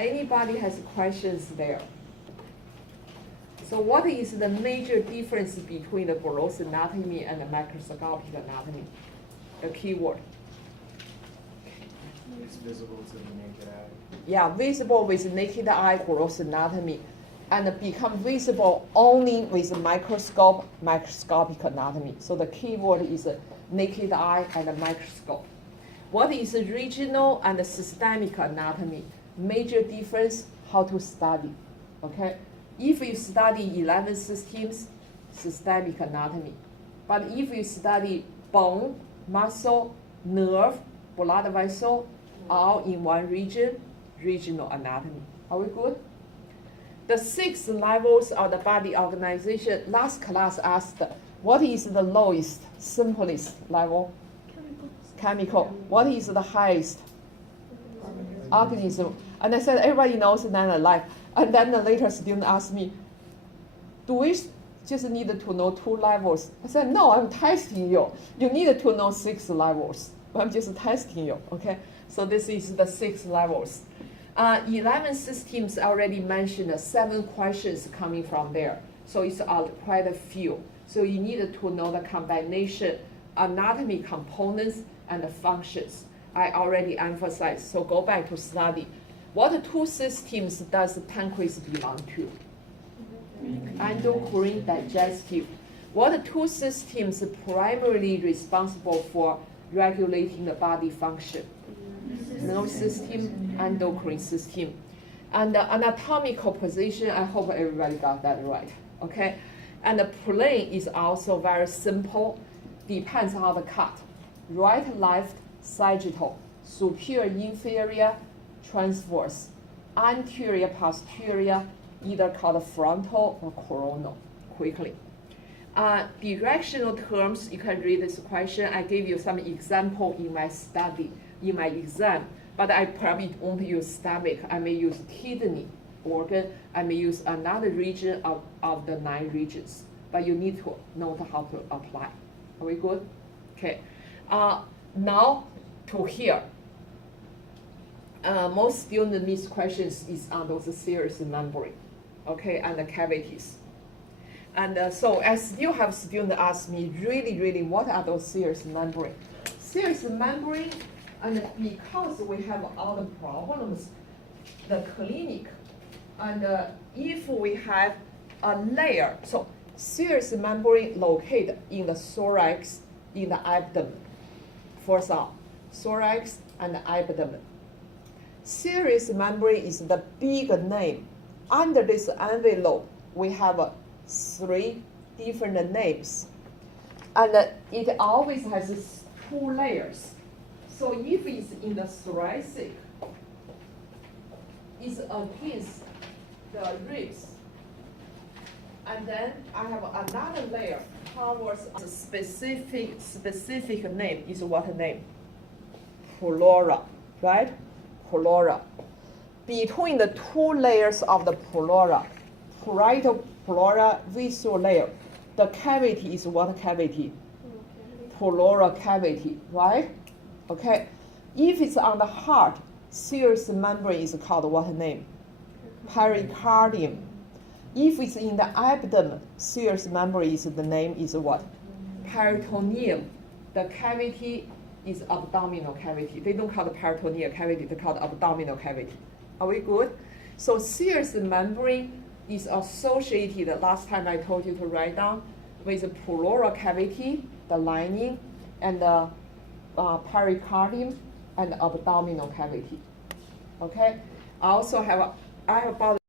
Anybody has questions there? So what is the major difference between the gross anatomy and the microscopic anatomy? The keyword. It's visible to the naked eye. Yeah, visible with naked eye, gross anatomy, and become visible only with microscope, microscopic anatomy. So the keyword is naked eye and microscope. What is regional and systemic anatomy? Major difference, how to study, okay? If you study 11 systems, systemic anatomy. But if you study bone, muscle, nerve, blood vessel, all in one region, regional anatomy. Are we good? The 6 levels of the body organization, last class asked, what is the lowest, simplest level? Chemical. What is the highest? Organism. And I said, everybody knows then life. And then the later student asked me, do we just need to know 2 levels? I said, no, I'm testing you. You need to know 6 levels. I'm just testing you, okay? So this is the 6 levels. 11 systems already mentioned, 7 questions coming from there. So it's quite a few. So you need to know the combination, anatomy components, and the functions. I already emphasized, so go back to study. What 2 systems does the pancreas belong to? Endocrine, digestive. What 2 systems primarily responsible for regulating the body function? Nervous system, endocrine system. And the anatomical position, I hope everybody got that right, okay? And the plane is also very simple, depends on the cut. Right, left, sagittal, superior, inferior, transverse, anterior, posterior, either called frontal or coronal, quickly. Directional terms, you can read this question. I gave you some example in my study, in my exam, but I probably won't use stomach. I may use kidney, organ. I may use another region of the 9 regions, but you need to know how to apply. Are we good? Okay. Now to here. Most students miss questions is on those serous membrane, okay, and the cavities. And so I still have students ask me, really, what are those serous membrane? Serous membrane, and because we have all the problems, the clinic, and if we have a layer, so serous membrane located in the thorax, in the abdomen. First off, thorax and abdomen. Serous membrane is the big name. Under this envelope, we have 3 different names. And it always has 2 layers. So if it's in the thoracic, it's against the ribs. And then I have another layer covers a specific name. Is what name? Pleura, right? Pleura. Between the 2 layers of the pleura, parietal pleura, visceral layer, the cavity is what cavity? Pleural cavity, right? Okay. If it's on the heart, serous membrane is called what name? Pericardium. If it's in the abdomen, serous membrane is the name is what? Peritoneum. The cavity is abdominal cavity. They don't call it peritoneal cavity, they call it abdominal cavity. Are we good? So serous membrane is associated, last time I told you to write down, with the pleural cavity, the lining, and the pericardium, and abdominal cavity. Okay? I also have, I have about